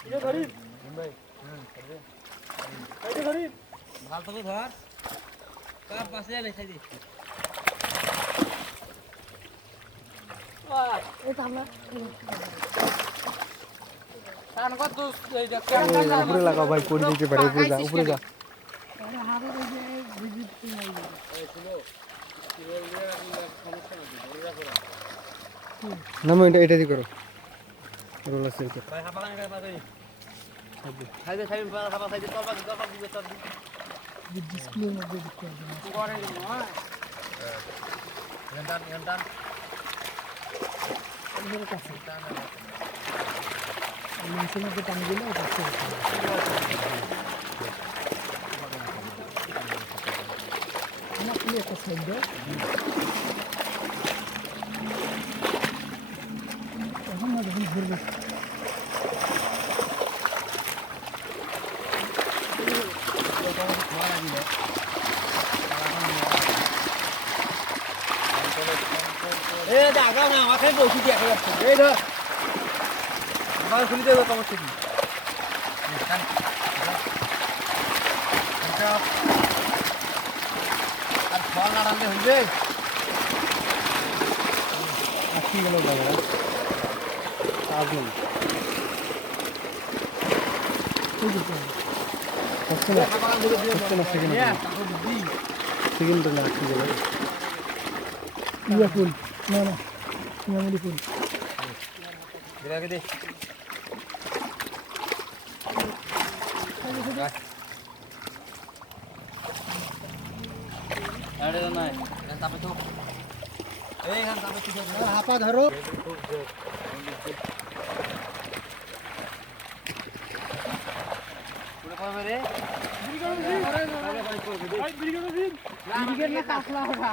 ये गरीब भाई कैसे गरीब ভাল তো ধর কার পাশে লেখাই দে এই তো আমরা কান কত এই যে উপরে লাগাও ভাই পড়ে যেতে পারে উপরে যা আরে হাতে এই যে ভিজিট কি নাই এই শুনো কি বলবে সমস্যা নেই ধরে রাখো নামো এটা দি করো রোলার সেট ভাই হাপা কানে পাবে খাইবে খাইবে হাপা খাইবে তলবা দিবে তল ডিসপ্লে মধ্যে দেখতে হবে করে না ঘন্টান এর কাছে মেশিন মধ্যে টান দিলে এটা চলে আমার কি একটা সাইড দাও এখন না দেখুন ঘুরবে এই আগা না মাথায় বসি দিয়ে দেখা যাচ্ছে এই ধর আমার খুলি দেবো তোমার থেকে আর ফল না রাখলে হইবে আসি গেল দাদা কাজ নেই হচ্ছে না সেকেন্ড না আসি গেল ইয়া ফুল না না ইয়ামুলি ফুল गिरा के दे अरे ना है तापे तो ए हम तापे तो হাপা ধরো पूरे पर मेरे ব্রিগেড না কাফলা ওঠা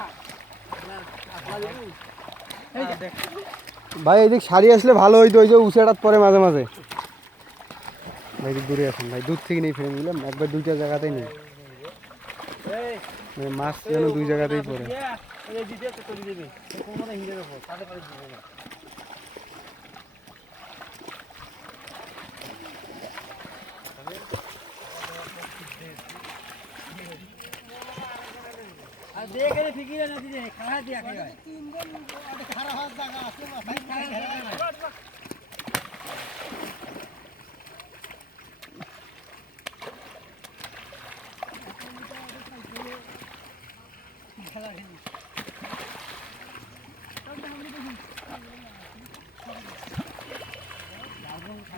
ভাই এদিক শাড়ি আসলে ভালো হইতো ওই যে উঁচাটাত পরে মাঝে মাঝে ভাই এদিক দূরে আসুন ভাই দূর থেকে নেই ফেলে দিলাম একবার দুইটা জায়গাতেই নেই মাছ যেন দুই জায়গাতেই পড়ে এই দিতে তো করে দিবে কোন না হিরে রাখো তাতে পারে দিবে না আর দেখে ফিকিরে না দিলে খাওয়া দিয়া খাই তিন দিন খারাপ হওয়ার জায়গা আছে মাথায়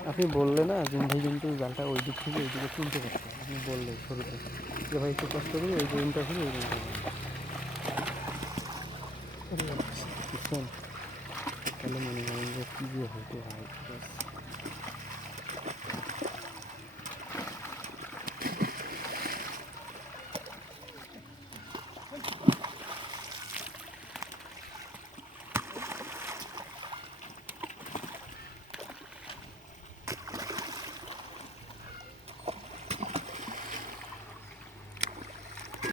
আপনি বললে না যে ভাই কিন্তু জালটা ওই দিক থেকে ওই দিকে তুলতে পারতো আপনি বললে শুরুতে যে ভাই একটু কষ্ট করি ওই জমিটা থেকে ওই জমিটা শোন তাহলে মনে করেন যে কী যে হতে হয়